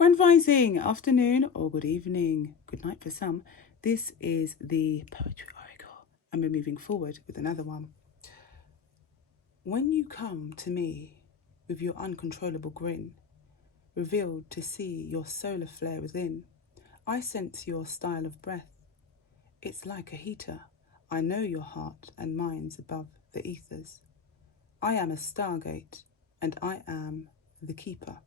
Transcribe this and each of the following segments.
Grand rising, afternoon, or good evening, good night for some. This is the Poetry Oracle, and we're moving forward with another one. When you come to me with your uncontrollable grin, revealed to see your solar flare within, I sense your style of breath. It's like a heater. I know your heart and mind's above the ethers. I am a stargate, and I am the keeper.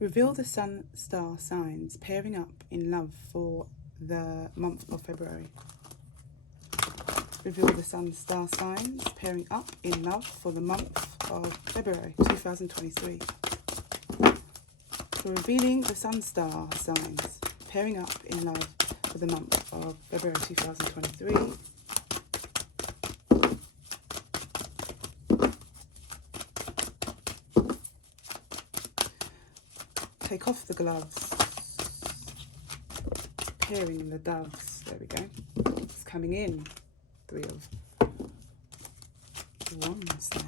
Reveal the sun star signs pairing up in love for the month of February. Reveal the sun star signs pairing up in love for the month of February 2023. For revealing the sun star signs pairing up in love for the month of February 2023. Take off the gloves, pairing the doves. There we go. It's coming in. 3 of Wands there.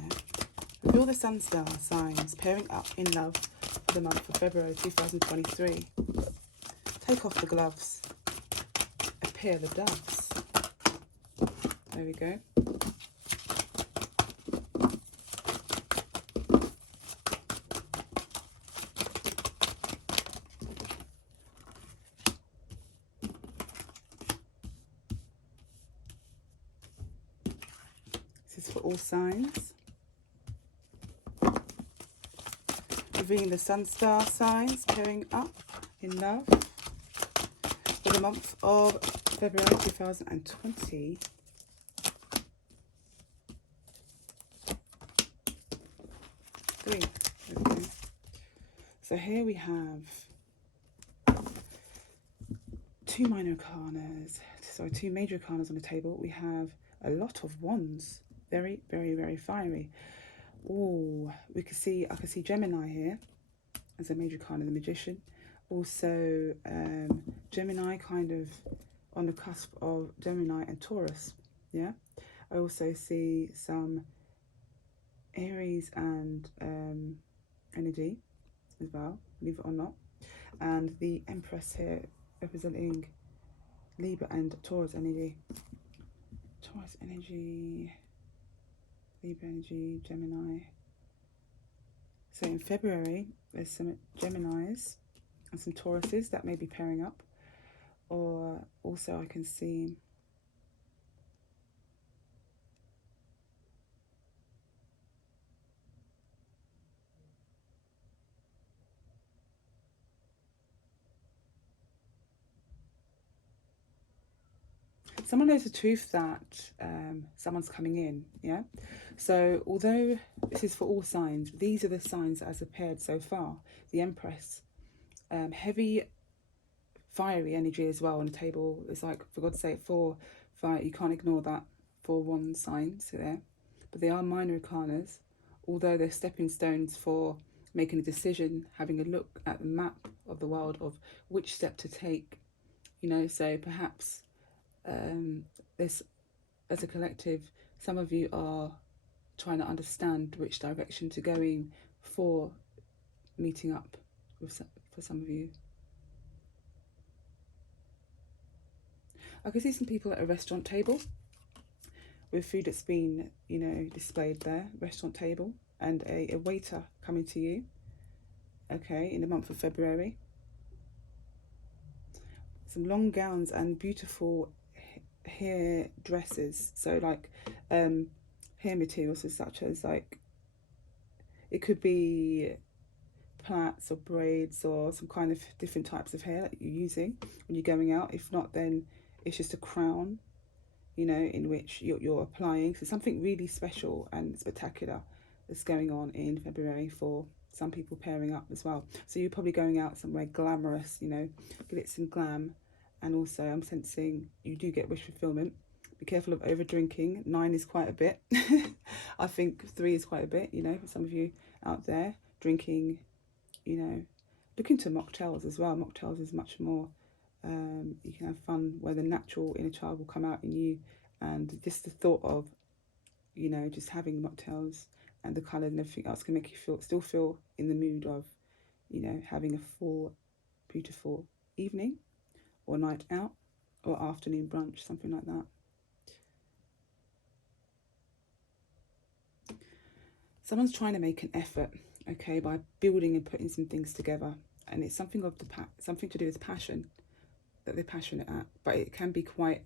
Reveal the sun star signs pairing up in love for the month of February 2023. Take off the gloves and pair the doves. There we go. For all signs. Revealing the sun star signs pairing up in love for the month of February 2023. Okay. So here we have 2 minor arcanas, sorry, 2 major arcanas on the table. We have a lot of wands. Very, very, very fiery. Oh, I can see Gemini here as a major arcana, the Magician. Also, Gemini kind of on the cusp of Gemini and Taurus. Yeah. I also see some Aries and energy as well, believe it or not. And the Empress here representing Libra and Taurus energy. Taurus energy. Libra energy, Gemini. So in February, there's some Geminis and some Tauruses that may be pairing up. Or also I can see someone knows the truth that someone's coming in, yeah? So although this is for all signs, these are the signs as appeared so far. The Empress, heavy, fiery energy as well on the table. It's like, for God's sake, 4 fire, you can't ignore that. 4 1 signs there. But they are minor arcanas, although they're stepping stones for making a decision, having a look at the map of the world of which step to take, you know. So perhaps this, as a collective, some of you are trying to understand which direction to go in for meeting up with for some of you. I can see some people at a restaurant table with food that's been, you know, displayed there, restaurant table, and a waiter coming to you, okay, in the month of February. Some long gowns and beautiful hair dresses, so like hair materials such as, like, it could be plaits or braids or some kind of different types of hair that you're using when you're going out. If not, then it's just a crown, you know, in which you're applying. So something really special and spectacular is going on in February for some people pairing up as well. So you're probably going out somewhere glamorous, you know, glitz and glam. And also I'm sensing you do get wish fulfillment. Be careful of over drinking. 9 is quite a bit. I think 3 is quite a bit, you know, for some of you out there drinking, you know. Look into mocktails as well. Mocktails is much more, you can have fun where the natural inner child will come out in you And just the thought of, you know, just having mocktails and the colours and everything else can make you still feel in the mood of, you know, having a full, beautiful evening or night out or afternoon brunch, something like that. Someone's trying to make an effort, okay, by building and putting some things together, and it's something to do with passion that they're passionate at, but it can be quite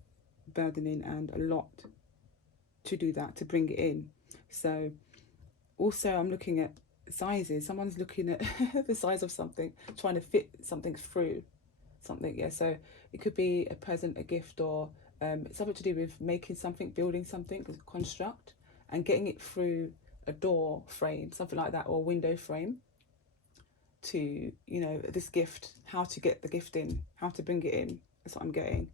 burdening and a lot to do that, to bring it in. So also I'm looking at sizes. Someone's looking at the size of something, trying to fit something through something. Yeah, so it could be a present, a gift, or something to do with making something, building something, a construct, and getting it through a door frame, something like that, or a window frame, to, you know, this gift, how to get the gift in, how to bring it in. That's what I'm getting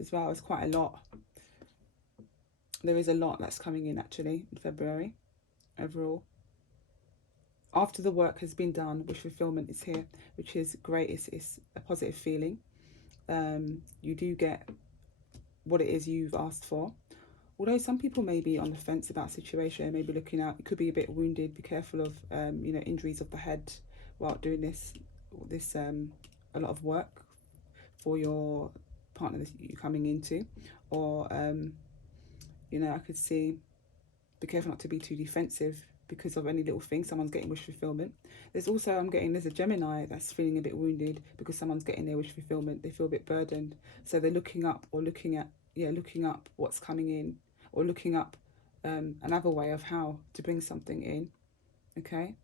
as well. It's quite a lot. There is a lot that's coming in actually in February overall. After the work has been done, wish fulfillment is here, which is great. It's a positive feeling. You do get what it is you've asked for. Although some people may be on the fence about situation, maybe looking out, you could be a bit wounded. Be careful of, you know, injuries of the head while doing this a lot of work for your partner that you're coming into. Or, you know, I could see, be careful not to be too defensive because of any little thing. Someone's getting wish fulfillment. There's also, there's a Gemini that's feeling a bit wounded because someone's getting their wish fulfillment. They feel a bit burdened. So they're looking up what's coming in, or looking up another way of how to bring something in. Okay,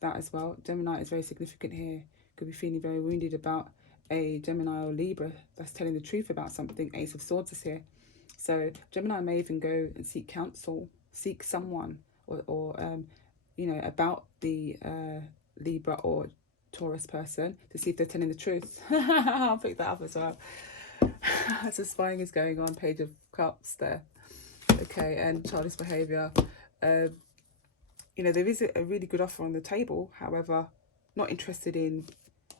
that as well. Gemini is very significant here. Could be feeling very wounded about a Gemini or Libra that's telling the truth about something. Ace of Swords is here. So Gemini may even go and seek counsel, seek someone, or you know, about the Libra or Taurus person to see if they're telling the truth. I'll pick that up as well. So spying is going on, Page of Cups there. Okay, and childish behaviour. You know, there is a really good offer on the table. However, not interested in,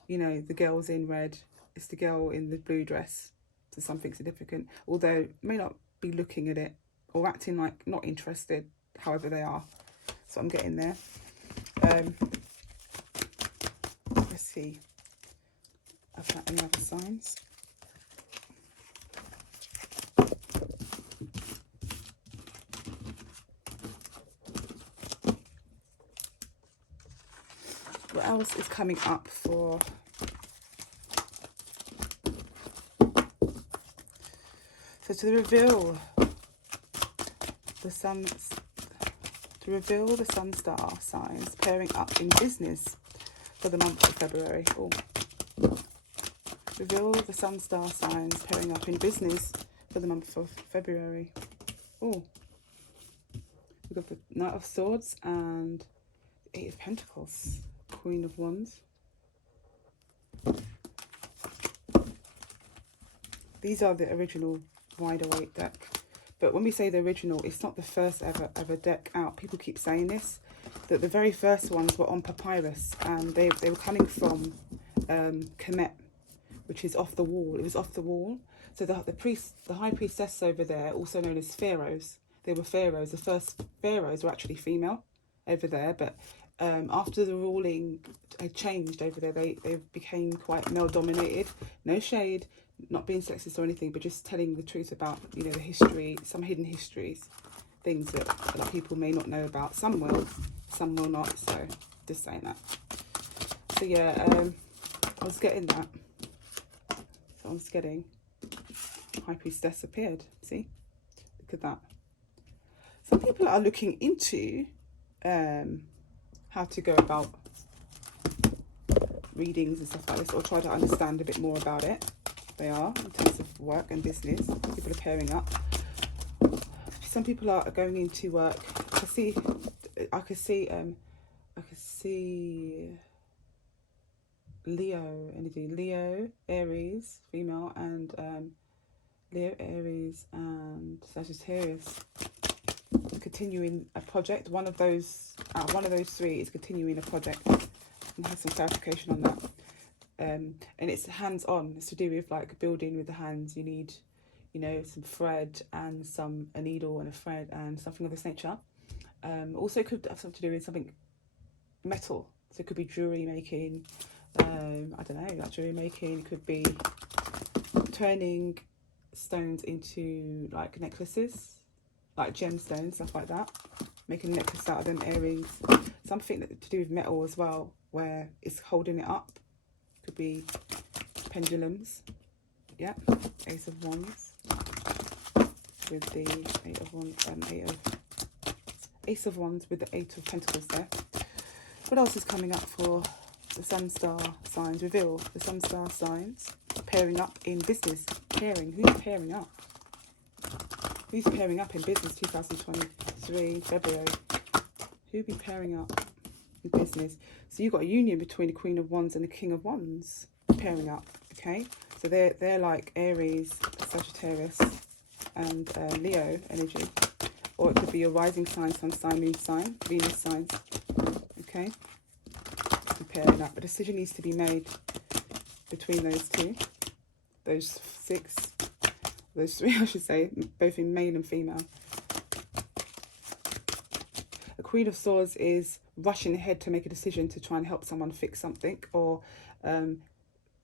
you know, the girls in red. It's the girl in the blue dress. So something significant. Although may not be looking at it or acting like not interested. However they are. So I'm getting there. Let's see. I've got any other signs. What else is coming up for to reveal the Sunstar signs pairing up in business for the month of February. Oh. Reveal the Sunstar signs pairing up in business for the month of February. Oh. We've got the Knight of Swords and Eight of Pentacles. Queen of Wands. These are the original wide-awake deck. But when we say the original, it's not the first ever deck out. People keep saying this, that the very first ones were on papyrus, and they were coming from Kemet, which is off the wall. It was off the wall. So the high priestess over there, also known as pharaohs, they were pharaohs. The first pharaohs were actually female over there, but after the ruling had changed over there, they became quite male dominated. No shade, not being sexist or anything, but just telling the truth about, you know, the history, some hidden histories, things that people may not know about. Some will not. So just saying that. So yeah, I was getting that. So I was getting High Priestess appeared. See, look at that. Some people are looking into how to go about readings and stuff like this, or try to understand a bit more about it. They are, in terms of work and business. People are pairing up. Some people are going into work. I could see Leo energy. Leo, Aries, female, and Leo, Aries, and Sagittarius. Continuing a project. One of those three is continuing a project. And have some clarification on that. And it's hands-on. It's to do with like building with the hands. You need, you know, some thread and a needle and a thread and something of this nature. Also could have something to do with something metal. So it could be jewelry making. I don't know, like jewelry making. It could be turning stones into like necklaces, like gemstones, stuff like that. Making a necklace out of them, earrings. Something to do with metal as well, where it's holding it up. Could be pendulums. Yeah, Ace of Wands with the Eight of Wands and Ace of Wands with the Eight of Pentacles there. What else is coming up for the Sunstar signs? Reveal the Sunstar signs. Pairing up in business. Pairing. Who's pairing up? Who's pairing up in business 2023, February? Who be pairing up in business? So you've got a union between the Queen of Wands and the King of Wands pairing up, okay? So they're like Aries, Sagittarius, and Leo energy. Or it could be a rising sign, sun sign, moon sign, Venus signs, okay? And pairing up. A decision needs to be made between those two. Those three, I should say, both in male and female. A Queen of Swords is rushing ahead to make a decision to try and help someone fix something, or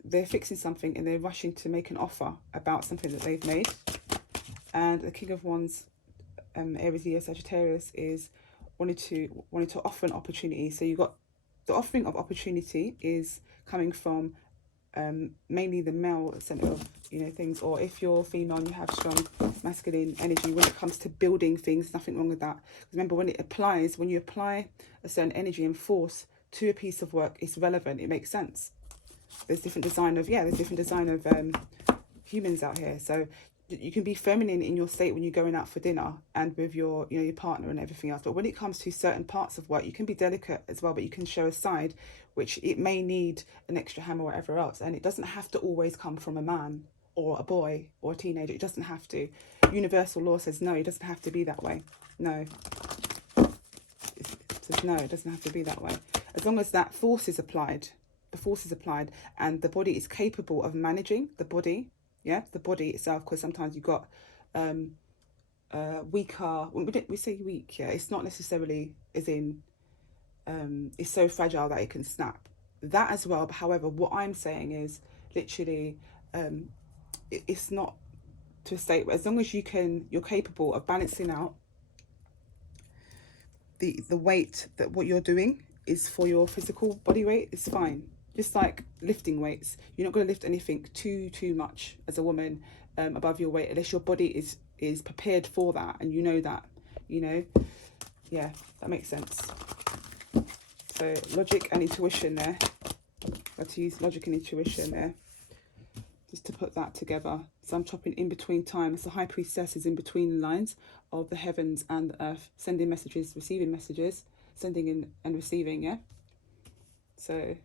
they're fixing something and they're rushing to make an offer about something that they've made. And the King of Wands, Aries, Leo, Sagittarius, is wanting to offer an opportunity. So you've got the offering of opportunity is coming from mainly the male center of, you know, things. Or if you're female and you have strong masculine energy, when it comes to building things, nothing wrong with that. Remember, when you apply a certain energy and force to a piece of work, it's relevant, it makes sense. There's different design of humans out here. So you can be feminine in your state when you're going out for dinner and with your, you know, your partner and everything else. But when it comes to certain parts of work, you can be delicate as well, but you can show a side which it may need an extra hand or whatever else. And it doesn't have to always come from a man or a boy or a teenager. It doesn't have to. Universal law says no, it doesn't have to be that way. No. It says no, it doesn't have to be that way. As long as that force is applied, the force is applied and the body is capable of managing the body. Yeah, the body itself, because sometimes you've got weaker, we say weak, yeah, it's not necessarily as in it's so fragile that it can snap. That as well, but however, what I'm saying is literally it's not to a state where, as long as you're capable of balancing out the weight that what you're doing is for your physical body weight, it's fine. Just like lifting weights, you're not going to lift anything too much as a woman above your weight, unless your body is prepared for that, and you know that, you know. Yeah, that makes sense. So logic and intuition there. I have to use logic and intuition there just to put that together. So I'm chopping in between time. As the High Priestess is in between the lines of the heavens and the earth, sending messages, receiving messages, sending in and receiving. Yeah. So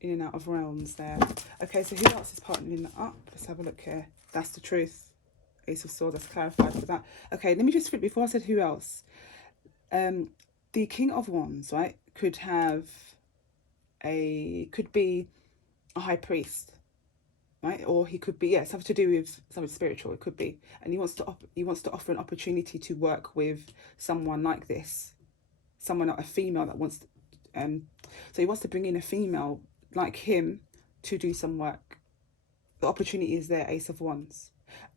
in and out of realms there. Okay, so who else is partnering that up? Let's have a look here. That's the truth. Ace of Swords, that's clarified for that. Okay, let me just flip before I said who else. The King of Wands, right, could be a high priest, right? Or he could be, yeah, something to do with something spiritual, it could be. And he wants to offer an opportunity to work with someone like this. Someone, a female that wants to, so he wants to bring in a female like him to do some work. The opportunity is there, Ace of Wands.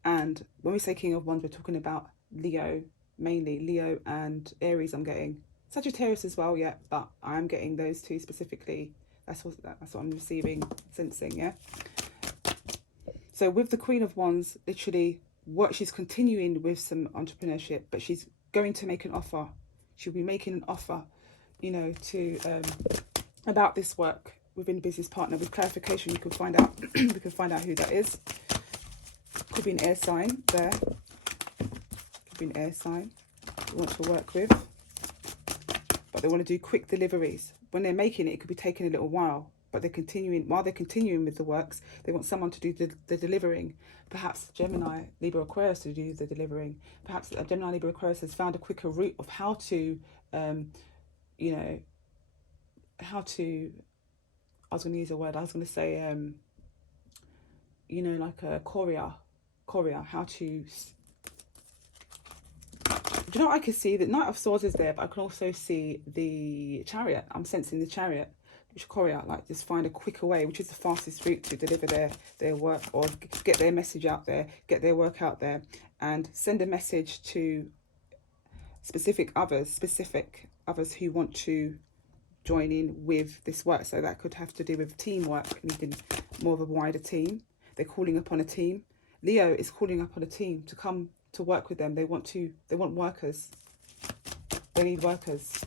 And when we say King of Wands, we're talking about Leo, mainly Leo and Aries. I'm getting Sagittarius as well, yeah, but I'm getting those two specifically. That's what I'm receiving, sensing, yeah. So with the Queen of Wands, literally, what she's continuing with some entrepreneurship, but she's going to make an offer. She'll be making an offer, you know, to about this work within business partner. With clarification, you can find out we can find out who that is. Could be an air sign there. Could be an air sign you want to work with, but they want to do quick deliveries. When they're making it, it could be taking a little while, but they're continuing. While they're continuing with the works, they want someone to do the delivering. Perhaps Gemini, Libra, Aquarius to do the delivering. Perhaps Gemini, Libra, Aquarius has found a quicker route of how to, you know, how to. I was going to use a word. I was going to say, you know, like a courier. courier, how to... Do you know what I can see? The Knight of Swords is there, but I can also see the Chariot. I'm sensing the Chariot, which courier, like just find a quicker way, which is the fastest route to deliver their work, or get their message out there, get their work out there, and send a message to specific others who want to join in with this work. So that could have to do with teamwork, needing more of a wider team. They're calling upon a team. Leo is calling upon a team to come to work with them. They want workers. They need workers.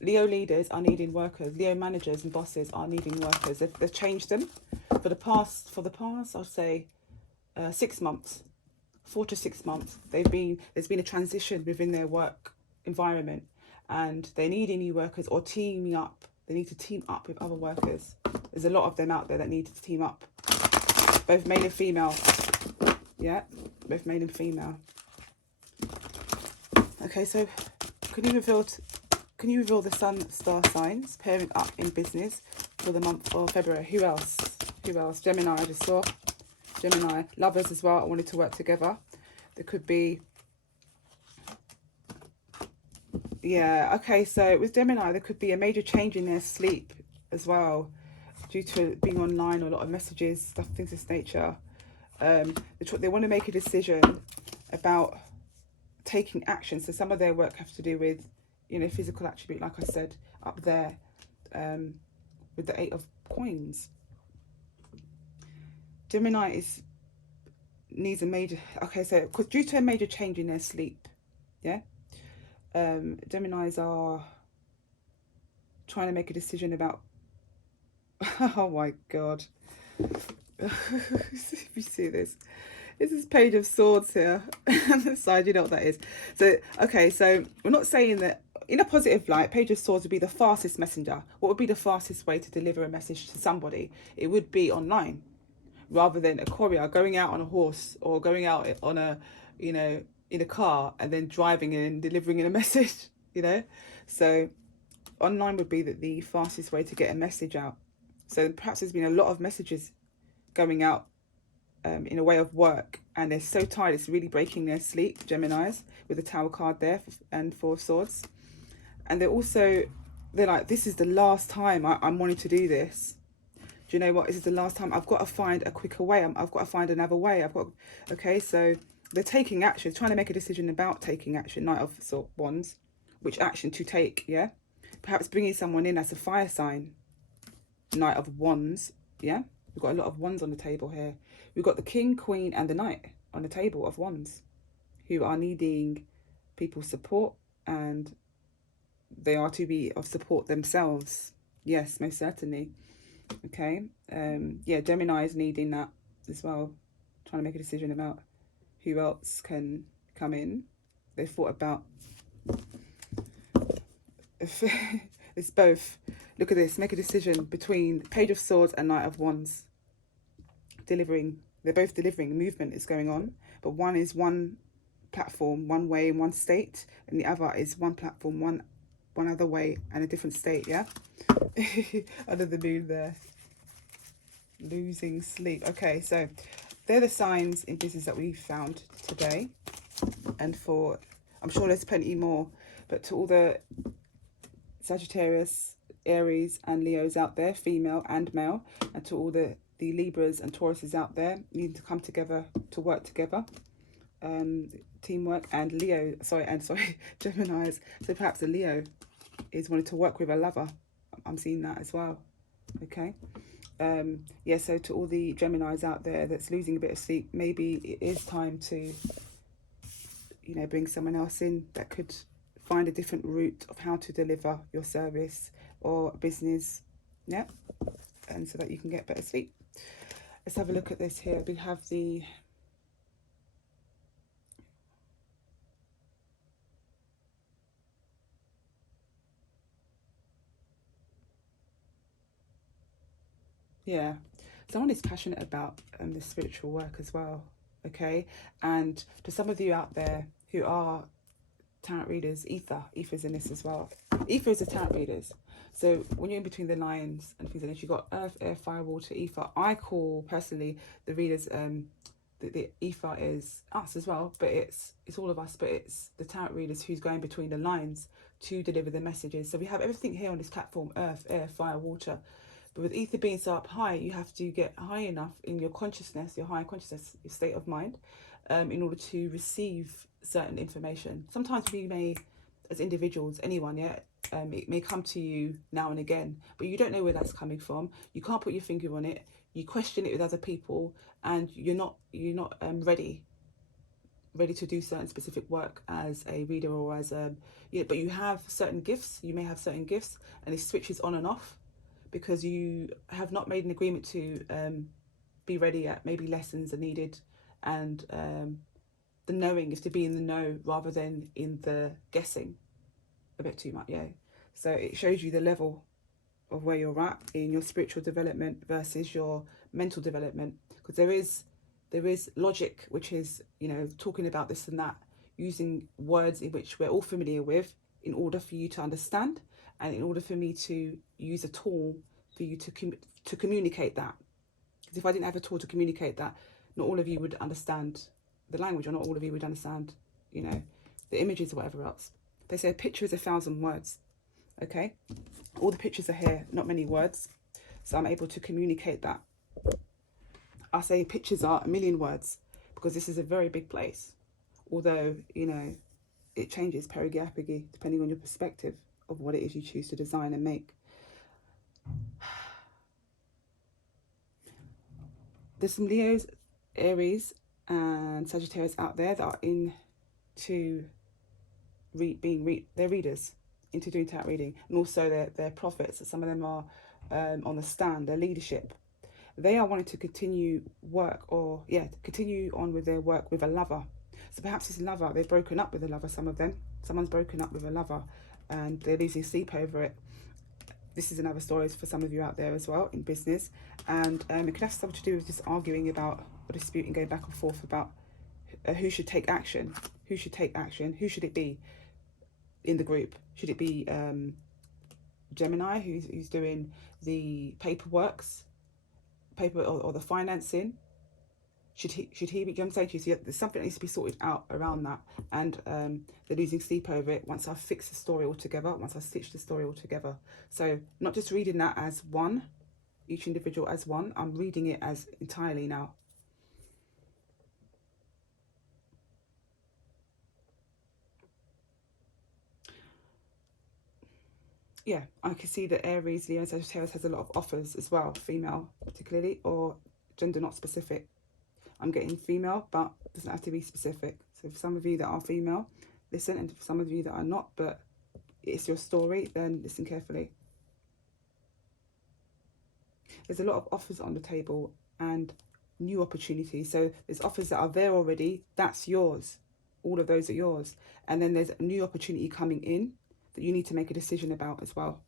Leo leaders are needing workers. Leo managers and bosses are needing workers. They've changed them for the past I'll say 6 months, 4 to 6 months. There's been a transition within their work environment, and they're needing new workers or teaming up. They need to team up with other workers. There's a lot of them out there that need to team up, both male and female. Yeah, both male and female. Okay, so can you reveal the sun star signs pairing up in business for the month of February? Who else? Gemini, I just saw. Gemini. Lovers as well, I wanted to work together. There could be... Yeah, okay, so with Gemini, there could be a major change in their sleep as well, due to being online, or a lot of messages, stuff, things of this nature. They want to make a decision about taking action. So some of their work has to do with, physical attribute, like I said, up there, with the 8 of coins. Gemini needs a major... Okay, so due to a major change in their sleep, yeah? Geminis are trying to make a decision about... Oh my God. If you see this is Page of Swords here on the side. You know what that is. So okay, so we're not saying that in a positive light Page of Swords would be the fastest messenger. What would be the fastest way to deliver a message to somebody? It would be online, rather than a courier going out on a horse, or going out on a in a car and then driving and delivering in a message. So online would be the fastest way to get a message out. So perhaps there's been a lot of messages going out in a way of work, and they're so tired it's really breaking their sleep. Geminis, with the Tower card there and 4 of Swords, and they're like, this is the last time I'm wanting to do this. Do you know what? This is the last time. I've got to find a quicker way. I've got to find another way. Okay, so they're taking action, trying to make a decision about taking action. Knight of Wands, which action to take? Yeah, perhaps bringing someone in as a fire sign. Knight of Wands, yeah. We've got a lot of wands on the table here. We've got the King, Queen and the Knight on the table of wands, who are needing people's support, and they are to be of support themselves. Yes, most certainly. Okay. Yeah, Gemini is needing that as well, trying to make a decision about who else can come in. They thought about... It's both. Look at this. Make a decision between Page of Swords and Knight of Wands. Delivering. They're both delivering. Movement is going on. But one is one platform, one way, in one state. And the other is one platform, one other way and a different state, yeah? Under the moon there. Losing sleep. Okay, so they're the signs in business that we found today. And I'm sure there's plenty more. But to all the Sagittarius, Aries and Leos out there, female and male, and to all the Libras and Tauruses out there, needing to come together to work together, teamwork, and Geminis. So perhaps a Leo is wanting to work with a lover. I'm seeing that as well. Okay. Yeah, so to all the Geminis out there that's losing a bit of sleep, maybe it is time to, bring someone else in that could find a different route of how to deliver your service or business, yeah, and so that you can get better sleep. Let's have a look at this here. We have the someone is passionate about the spiritual work as well. Okay, and to some of you out there who are tarot readers, ether's in this as well. Ether is the tarot readers. So when you're in between the lines and things like that, you've got earth, air, fire, water, ether. I call personally the readers the ether is us as well, but it's all of us, but it's the tarot readers who's going between the lines to deliver the messages. So we have everything here on this platform: earth, air, fire, water. But with ether being so up high, you have to get high enough in your consciousness, your higher consciousness, your state of mind, in order to receive certain information. Sometimes we may, as individuals, anyone, it may come to you now and again, but you don't know where that's coming from. You can't put your finger on it. You question it with other people, and you're not ready to do certain specific work as a reader or as a but you have certain gifts. You may have certain gifts, and it switches on and off because you have not made an agreement to be ready yet. Maybe lessons are needed, and the knowing is to be in the know rather than in the guessing a bit too much. So it shows you the level of where you're at in your spiritual development versus your mental development, because there is logic, which is, you know, talking about this and that, using words in which we're all familiar with in order for you to understand, and in order for me to use a tool for you to communicate that. Because if I didn't have a tool to communicate that, not all of you would understand the language, or not all of you would understand, you know, the images or whatever else. They say a picture is 1,000 words. Okay, all the pictures are here, not many words, so I'm able to communicate that. I say pictures are 1,000,000 words because this is a very big place, although, you know, it changes periapity depending on your perspective of what it is you choose to design and make. There's some Leos, Aries and Sagittarius out there that are into they're readers, into doing tarot reading, and also they're prophets. Some of them are on the stand, their leadership. They are wanting to continue continue on with their work with a lover. So perhaps this lover, they've broken up with a lover, some of them. Someone's broken up with a lover and they're losing sleep over it. This is another story for some of you out there as well in business. And it could have something to do with just arguing about, or disputing, going back and forth about who should take action. Who should take action? Who should it be in the group? Should it be Gemini, who's doing the paper or the financing? Should he be, you know what I'm saying to you? So there's something that needs to be sorted out around that, and they're losing sleep over it once I fix the story all together, once I stitch the story all together. So not just reading that as one, each individual as one, I'm reading it as entirely now. Yeah, I can see that Aries, Leo, and Sagittarius has a lot of offers as well, female particularly, or gender not specific. I'm getting female, but it doesn't have to be specific. So for some of you that are female, listen, and for some of you that are not, but it's your story, then listen carefully. There's a lot of offers on the table and new opportunities. So there's offers that are there already, that's yours. All of those are yours. And then there's a new opportunity coming in that you need to make a decision about as well.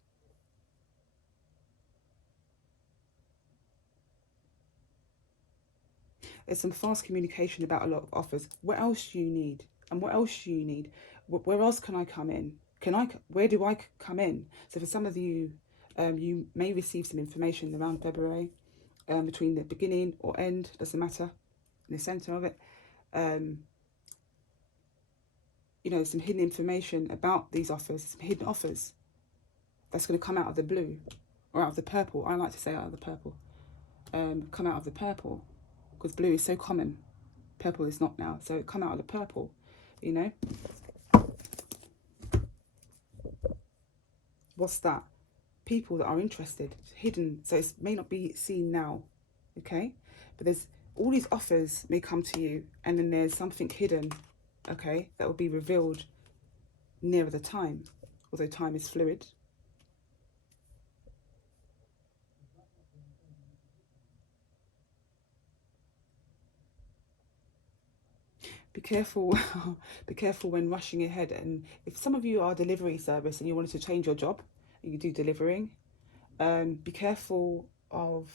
There's some fast communication about a lot of offers. What else do you need? And what else do you need? Where else can I come in? Where do I come in? So for some of you, you may receive some information around February, between the beginning or end, doesn't matter, in the center of it. You know, some hidden information about these offers, some hidden offers that's going to come out of the blue or out of the purple. I like to say out of the purple. Come out of the purple, because blue is so common. Purple is not now. So come out of the purple, you know. What's that? People that are interested, hidden. So it may not be seen now, okay? But there's all these offers may come to you, and then there's something hidden, okay, that will be revealed nearer the time, although time is fluid. Be careful, be careful when rushing ahead. And if some of you are delivery service and you wanted to change your job and you do delivering, be careful of,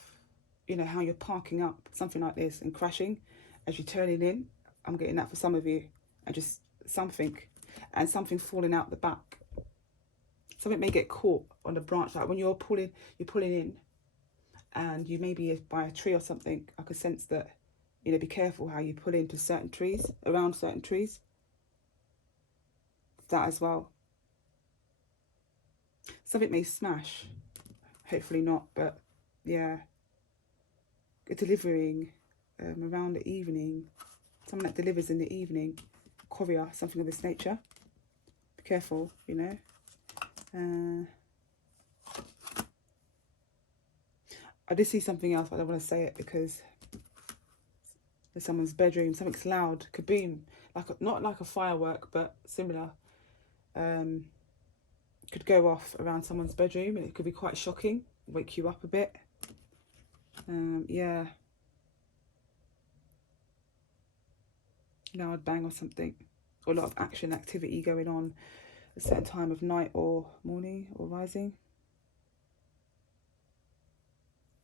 you know, how you're parking up something like this and crashing as you're turning in. I'm getting that for some of you, and just something falling out the back. Something may get caught on the branch, like when you're pulling in, and you may be by a tree or something. I could sense that You know, be careful how you pull into certain trees, around certain trees. That as well. Something may smash. Hopefully not, but yeah. Delivering around the evening. Someone that delivers in the evening. Courier, something of this nature. Be careful, you know. I did see something else, but I don't want to say it because there's someone's bedroom. Something's loud. Kaboom. Not like a firework, but similar. Could go off around someone's bedroom, and it could be quite shocking. Wake you up a bit. Yeah. Loud bang or something. Or a lot of action, activity going on at a certain time of night or morning or rising.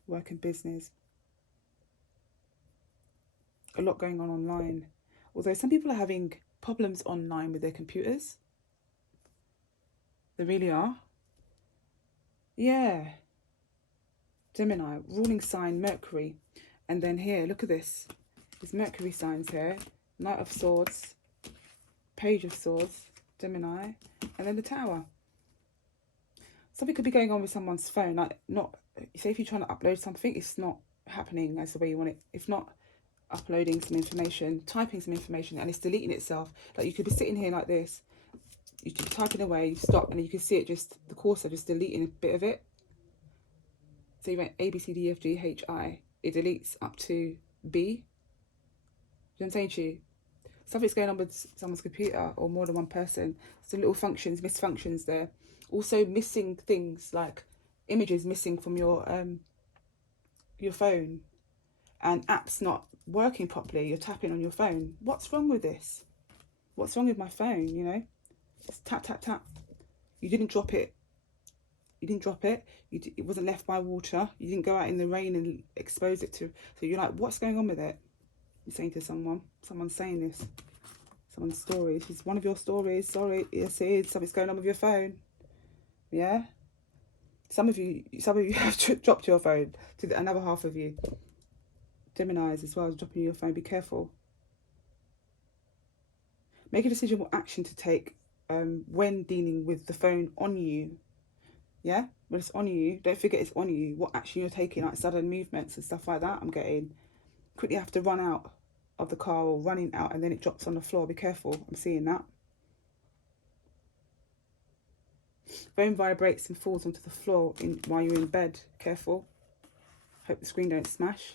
Work and business. A lot going on online. Although some people are having problems online with their computers. They really are. Yeah. Gemini, ruling sign Mercury. And then here, look at this. There's Mercury signs here. Knight of Swords, Page of Swords, Gemini, and then the Tower. Something could be going on with someone's phone. Like, not, say if you're trying to upload something, it's not happening as the way you want it. If not, uploading some information, typing some information, and it's deleting itself. Like, you could be sitting here like this, you could be typing away, you stop, and you can see it just, the cursor just deleting a bit of it. So you went A, B, C, D, E, F, G, H, I. It deletes up to B. You know what I'm saying to you? Something's going on with someone's computer or more than one person. So little functions, misfunctions there. Also missing things like images missing from your phone, and apps not working properly. You're tapping on your phone. What's wrong with this? What's wrong with my phone? You know, just tap, tap, tap. You didn't drop it. You didn't drop it. It wasn't left by water. You didn't go out in the rain and expose it to. So you're like, what's going on with it? You're saying to someone's saying this. Someone's story. This is one of your stories. Sorry, yes it is. Something's going on with your phone. Yeah? Some of you have dropped your phone. To another half of you. Geminis as well, is dropping your phone. Be careful. Make a decision what action to take when dealing with the phone on you. Yeah? When it's on you, don't forget it's on you. What action you're taking, like sudden movements and stuff like that. I'm getting. Quickly have to run out of the car or running out, and then it drops on the floor. Be careful. I'm seeing that. Phone vibrates and falls onto the floor while you're in bed. Careful. Hope the screen don't smash.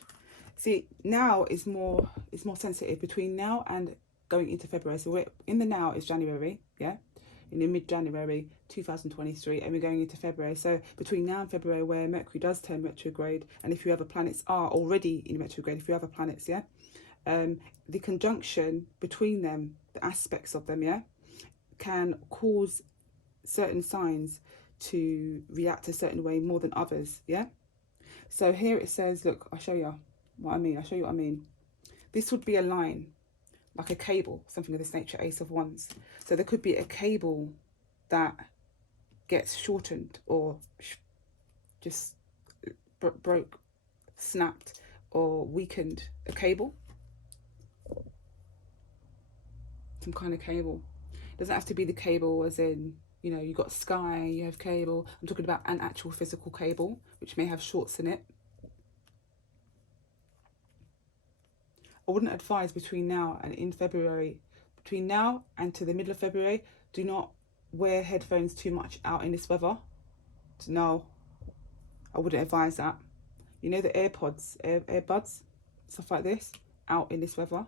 See, now is more sensitive between now and going into February. So we're in the now is January, yeah, in the mid-January 2023, and we're going into February. So between now and February, where Mercury does turn retrograde, and if you have planets are already in retrograde, if you have planets, yeah, the conjunction between them, the aspects of them, yeah, can cause certain signs to react a certain way more than others, yeah. So here it says, look, I'll show you what I mean. I'll show you what I mean. This would be a line, like a cable, something of this nature, Ace of Wands. So there could be a cable that gets shortened or just broke, snapped, or weakened. A cable. Some kind of cable. It doesn't have to be the cable as in, you know, you got Sky, you have cable. I'm talking about an actual physical cable, which may have shorts in it. I wouldn't advise between now and in February, between now and to the middle of February, do not wear headphones too much out in this weather. No, I wouldn't advise that. You know the AirPods, earbuds, stuff like this, out in this weather.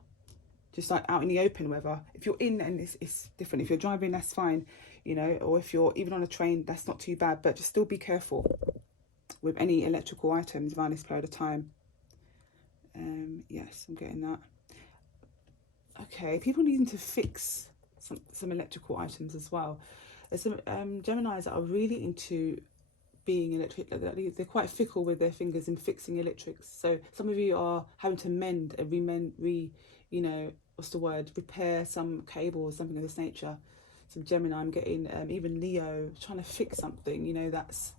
Just like out in the open weather. If you're in and it's different. If you're driving, that's fine, you know, or if you're even on a train, that's not too bad. But just still be careful with any electrical items around this period of time. Yes, I'm getting that. Okay, people needing to fix some electrical items as well. There's some Geminis that are really into being electric. They're quite fickle with their fingers in fixing electrics. So some of you are having to mend and you know, what's the word? Repair some cable or something of this nature. Some Gemini, I'm getting even Leo trying to fix something, you know, that's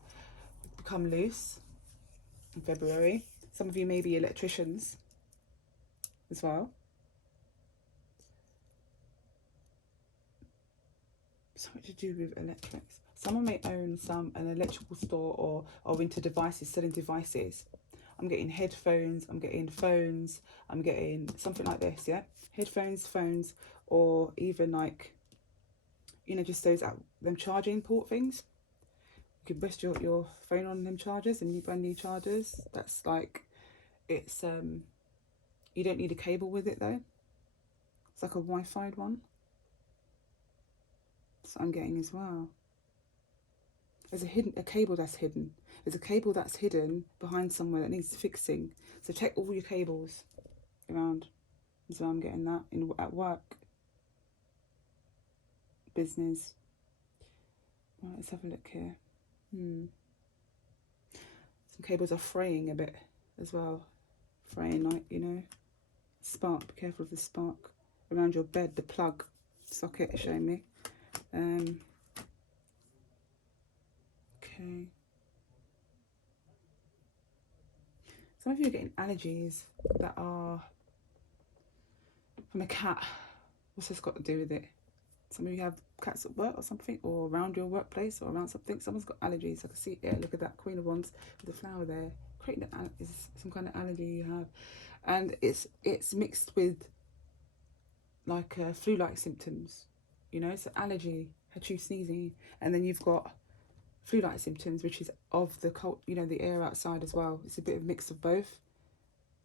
become loose in February. Some of you may be electricians. as well. Something to do with electrics. Someone may own an electrical store or into devices, selling devices. I'm getting headphones, I'm getting phones, I'm getting something like this, yeah? Headphones, phones, or even like, you know, just those them charging port things. You can rest your phone on them chargers, and brand new chargers. That's like, it's you don't need a cable with it though. It's like a Wi-Fi one. So I'm getting as well. There's a cable that's hidden. There's a cable that's hidden behind somewhere that needs fixing. So check all your cables around. So I'm getting that at work, business. Right, let's have a look here. Some cables are fraying a bit as well. Fraying, like, you know, spark. Be careful of the spark around your bed. The plug socket is showing me. Okay. Some of you are getting allergies that are from a cat. What's this got to do with it? Some of you have cats at work or something, or around your workplace or around something. Someone's got allergies. I can see it. Look at that Queen of Wands with the flower there. Creating is some kind of allergy you have, and it's mixed with like flu-like symptoms. You know, it's an allergy, had you sneezing, and then you've got flu-like symptoms, which is of the cold, you know, the air outside as well. It's a bit of a mix of both,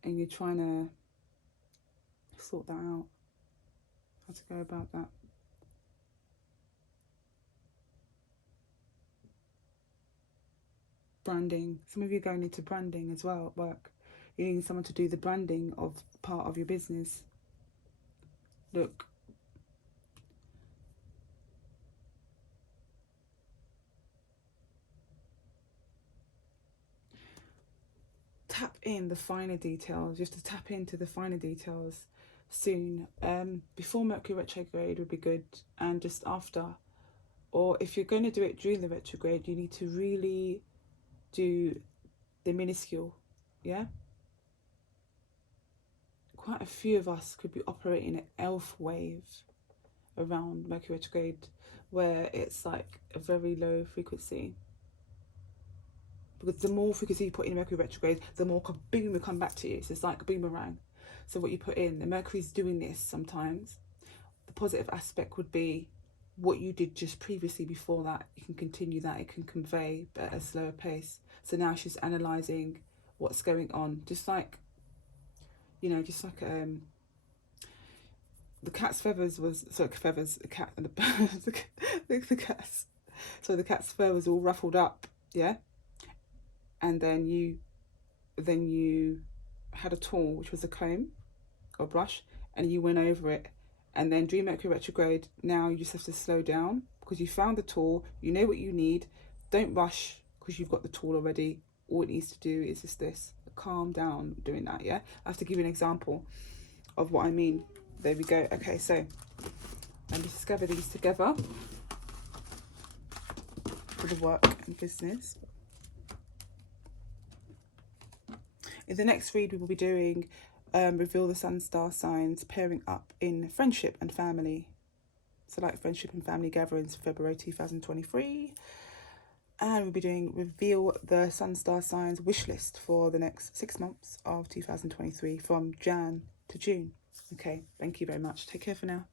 and you're trying to sort that out. How to go about that. Branding. Some of you are going into branding as well at work. You need someone to do the branding of part of your business. Look. Tap in the finer details. You have to tap into the finer details soon. Before Mercury retrograde would be good, and just after. Or if you're going to do it during the retrograde, you need to really do the minuscule, yeah? Quite a few of us could be operating an elf wave around Mercury retrograde, where it's like a very low frequency. Because the more frequency you put in Mercury retrograde, the more boom will come back to you. So it's like a boomerang. So what you put in, the Mercury's doing this sometimes. The positive aspect would be what you did just previously before that. You can continue that. It can convey, but at a slower pace. So now she's analysing what's going on. Just like, you know, just like the cat's feathers was, sorry, feathers, the cat and the cat's, so the cat's fur was all ruffled up, yeah? And then you had a tool, which was a comb or brush, and you went over it. And then during Mercury retrograde, now you just have to slow down because you found the tool, you know what you need. Don't rush because you've got the tool already. All it needs to do is just this, calm down doing that, yeah? I have to give you an example of what I mean. There we go. Okay, so let me discover these together for the work and business. In the next read, we will be doing reveal the Sunstar signs pairing up in friendship and family. So like friendship and family gatherings for February 2023. And we'll be doing reveal the Sunstar signs wish list for the next 6 months of 2023 from Jan to June. Okay, thank you very much. Take care for now.